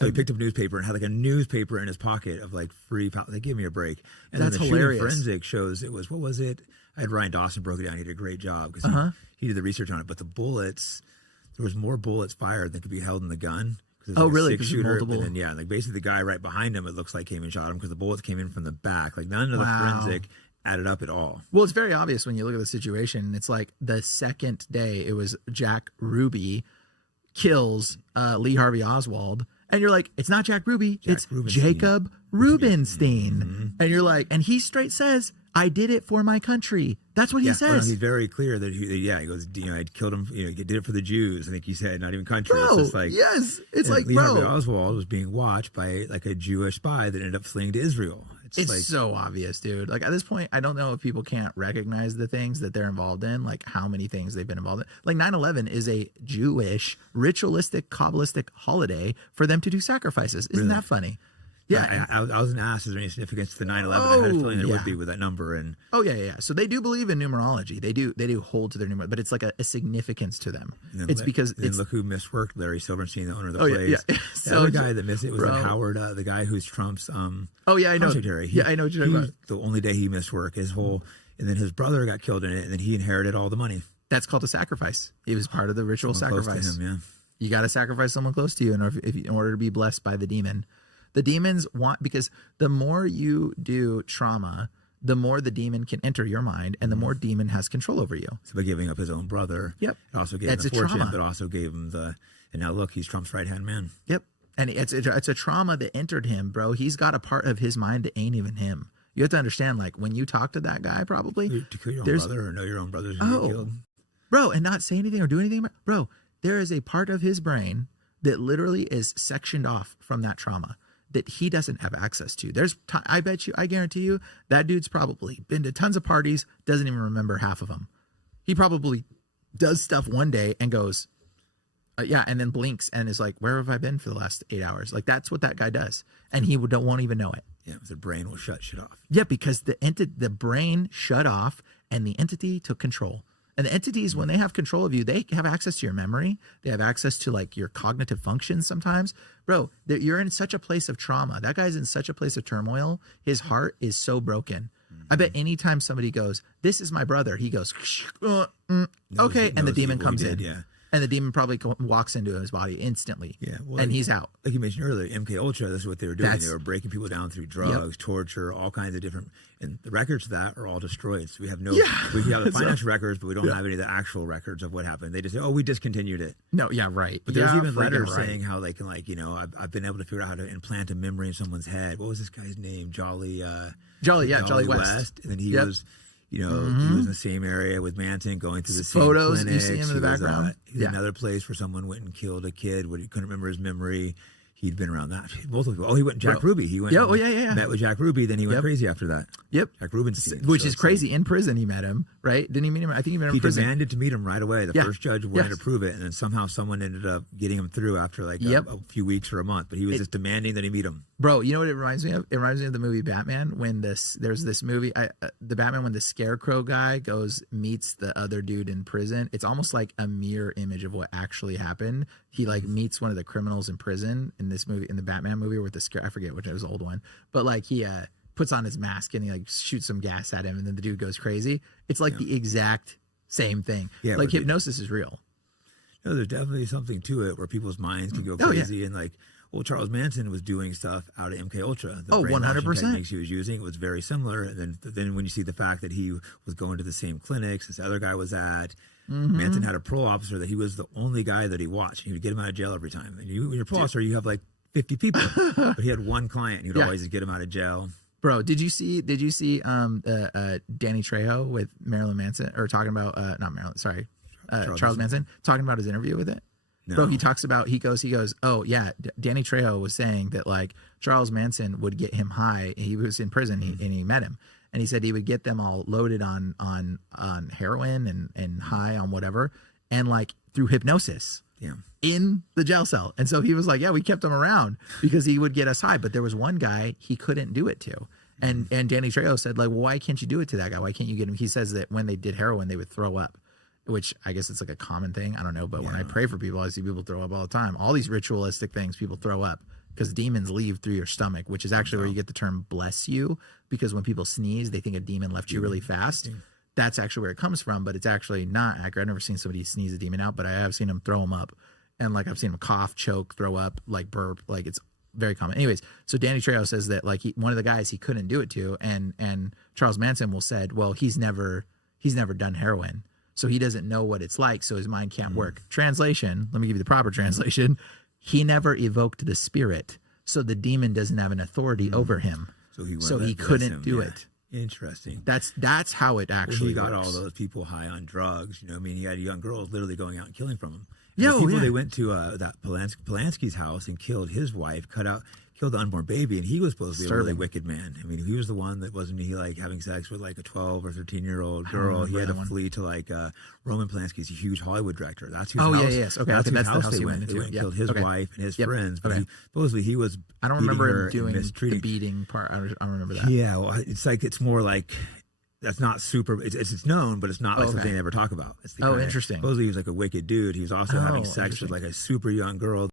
So he picked up a newspaper and had like a newspaper in his pocket of like free. They give me a break. And That's then the hilarious. shooting forensic shows it was, what was it? I had Ryan Dawson broke it down. He did a great job because he did the research on it. But the bullets, there was more bullets fired than could be held in the gun. Oh, like really? A six-shooter, Multiple. and then, like basically the guy right behind him, it looks like came and shot him because the bullets came in from the back. Like none of the forensic added up at all. Well, it's very obvious when you look at the situation. It's like the second day, it was Jack Ruby kills Lee Harvey Oswald. And you're like, it's not Jack Ruby, it's Jacob Rubenstein. And you're like, and he straight says, I did it for my country. That's what he says. He's very clear that he goes, I killed him. He did it for the Jews. I think he said, not even country. Bro, it's just like, yes, it's like, Lee bro. Harvey Oswald was being watched by like a Jewish spy that ended up fleeing to Israel. It's like, so obvious, dude. Like at this point, I don't know if people can't recognize the things that they're involved in, like how many things they've been involved in. Like 9/11 is a Jewish, ritualistic, Kabbalistic holiday for them to do sacrifices. Isn't that funny? Yeah. I wasn't asked, is there any significance to 9/11? I had a feeling there would be with that number. And yeah. So they do believe in numerology. They do hold to their numerology, but it's like a significance to them. It's because it's look who misworked: Larry Silverstein, the owner of the place. Yeah. The other guy that missed it was Howard, the guy who's Trump's I know. secretary. I know what you're talking about. The only day he missed work, his whole, and then his brother got killed in it, and then he inherited all the money. That's called a sacrifice. It was part of the ritual Someone sacrifice. close to him, You got to sacrifice someone close to you in order to be blessed by the demon. The demons want, because the more you do trauma, the more the demon can enter your mind, and the more demon has control over you. So by giving up his own brother, it also gave him the fortune, but also gave him and now look, he's Trump's right-hand man. Yep. And it's a trauma that entered him, bro. He's got a part of his mind that ain't even him. You have to understand, like, when you talk to that guy, probably. To kill your own brother or know your own brother's going to get killed. Bro, and not say anything or do anything. Bro, there is a part of his brain that literally is sectioned off from that trauma that he doesn't have access to. I guarantee you, that dude's probably been to tons of parties, doesn't even remember half of them. He probably does stuff one day and goes, and then blinks and is like, where have I been for the last 8 hours? Like, that's what that guy does. And he won't even know it. Yeah, the brain will shut shit off. Yeah, because the brain shut off and the entity took control. And the entities, when they have control of you, they have access to your memory. They have access to like your cognitive functions sometimes. Bro, you're in such a place of trauma. That guy's in such a place of turmoil. His heart is so broken. I bet anytime somebody goes, this is my brother, he goes, okay. And the demon comes in. Yeah. And the demon probably walks into his body instantly. Yeah. Well, and he's out. Like you mentioned earlier, MK Ultra, this is what they were doing. They were breaking people down through drugs, torture, all kinds of different, and the records of that are all destroyed. So we have we have the financial records, but we don't have any of the actual records of what happened. They just say, we discontinued it. No, yeah, right. But there's even letters saying how they can, like, I've been able to figure out how to implant a memory in someone's head. What was this guy's name? Jolly West. And then he was... he was in the same area with Manson, going through the same photos. clinics. You see him in the background. He was another place where someone went and killed a kid where he couldn't remember his memory. He'd been around that. Multiple people. He went Jack Ruby. He went. Met with Jack Ruby. Then he went crazy after that. Yep. Jack Rubenstein. Which is crazy. In prison, he met him, right? Didn't he meet him? I think he met him in prison. He demanded to meet him right away. The first judge wanted to prove it, and then somehow someone ended up getting him through after like a few weeks or a month. But he was just demanding that he meet him. Bro, you know what it reminds me of? It reminds me of the movie Batman when there's this movie, the Batman when the Scarecrow guy meets the other dude in prison. It's almost like a mirror image of what actually happened. He like meets one of the criminals in prison in this movie, in the Batman movie with the scare. I forget which was the old one, but like he puts on his mask and he like shoots some gas at him, and then the dude goes crazy. It's like the exact same thing. Yeah, like hypnosis is real. No, there's definitely something to it where people's minds can go crazy and like. Well, Charles Manson was doing stuff out of MK Ultra. The 100%. techniques he was using, it was very similar. And then when you see the fact that he was going to the same clinics this other guy was at, Manson had a parole officer that he was the only guy that he watched. He would get him out of jail every time. And when you're a parole officer, you have like 50 people, but he had one client. And he would always get him out of jail. Bro, did you see Danny Trejo with Marilyn Manson, or talking about not Marilyn, sorry, Charles Manson, talking about his interview with it? No. Bro, he goes, oh yeah, Danny Trejo was saying that like Charles Manson would get him high. He was in prison and he met him, and he said he would get them all loaded on heroin and high on whatever, and like through hypnosis in the jail cell. And so he was like, yeah, we kept him around because he would get us high, but there was one guy he couldn't do it to. And Danny Trejo said like, well, why can't you do it to that guy? Why can't you get him? He says that when they did heroin, they would throw up. Which I guess it's like a common thing. I don't know. But when I pray for people, I see people throw up all the time. All these ritualistic things, people throw up. because demons leave through your stomach, which is actually where you get the term bless you, because when people sneeze, they think a demon left you really fast. That's actually where it comes from, but it's actually not accurate. I've never seen somebody sneeze a demon out, but I have seen them throw them up. And like I've seen them cough, choke, throw up, like burp, like it's very common. Anyways, so Danny Trejo says that like one of the guys he couldn't do it to, and Charles Manson will said, well, he's never done heroin, so he doesn't know what it's like, so his mind can't work. Translation, let me give you the proper translation. He never evoked the spirit, so the demon doesn't have an authority over him. So he couldn't do it. Interesting. That's how it actually works. He got works. all those people high on drugs. You know, I mean, he had young girls literally going out and killing from him. They went to that Polanski's house and killed his wife, killed the unborn baby, and he was supposed to be a really wicked man. I mean, he was the one that wasn't he like having sex with like a 12 or 13-year-old girl. He had to flee to like Roman Polanski's a huge Hollywood director. That's whose house. That's the house they he went. They went and killed his wife and his friends. But supposedly he was. I don't remember him doing the beating part. I don't remember that. Yeah, well, it's more like. That's not super. It's known, but it's not like something they ever talk about. Interesting. Supposedly he was like a wicked dude. He was also having sex with like a super young girl.